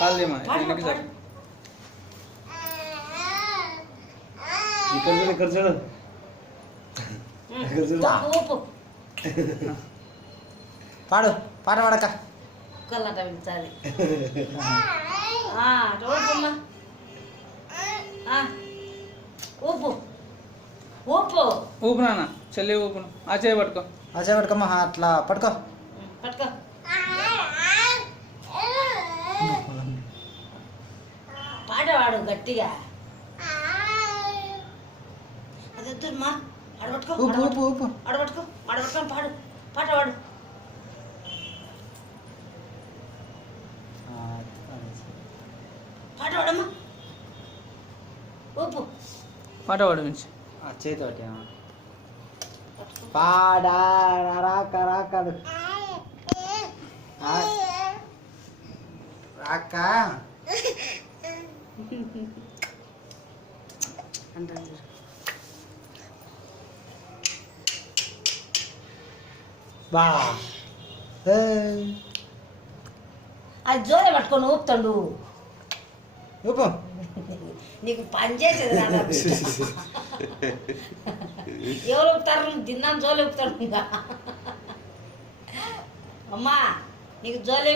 కాలు తీయమా ఇక్కడ చూడు పాడు పాట పాడక కుక్కలట పెంచాలి చూడమ్మా ఊపు ఊపు ఊపు నాన్న చెల్లి ఊపును ఆ చేయి పట్టుకో అజయ్ పట్టుకోమ్మా అట్లా పట్టుకో పట్టుకో పాడవాడు గట్టిగా అది వద్దమ్మా ఆడబట్టుకో ఊపు ఊపు ఊపు ఆడబట్టుకో ఆడబట్టుకొని పాడు పాట పాడు పాట పాడమ్మా ఊపు పాట పాడు నుంచి చేతి పాడా రాక రాకాడు రాక బా అది జోరే పట్టుకొని ఊపుతాడు ఊపు నీకు పని చేసేది ఎవరు ఊపుతారు నువ్వు తిన్నాను జోలు ఊపుతాడు అమ్మా నీకు జోలు